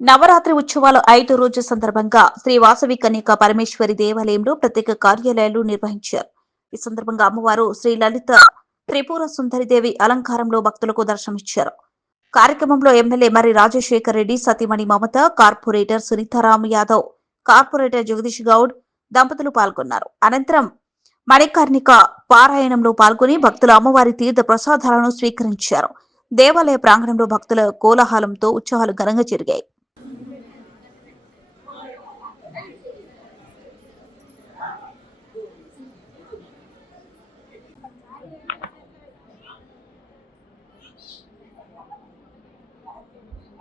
నవరాత్రి ఉత్సవాల ఐదు రోజు సందర్భంగా శ్రీ వాసవి కన్యక పరమేశ్వరి దేవాలయంలో ప్రత్యేక కార్యాలయాలు నిర్వహించారు. ఈ సందర్భంగా అమ్మవారు శ్రీ లలిత త్రిపుర సుందరిదేవి అలంకారంలో భక్తులకు దర్శనమిచ్చారు. కార్యక్రమంలో ఎమ్మెల్యే మరి రాజశేఖర్ రెడ్డి సతీమణి మమత కార్పొరేటర్ సునీతారాం యాదవ్ కార్పొరేటర్ జగదీష్ గౌడ్ దంపతులు పాల్గొన్నారు. అనంతరం మణికర్ణిక పారాయణంలో పాల్గొని భక్తులు అమ్మవారి తీర్థ ప్రసాదాలను స్వీకరించారు. దేవాలయ ప్రాంగణంలో భక్తుల కోలాహలంతో ఉత్సవాలు ఘనంగా జరిగాయి.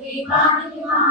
いい感じに。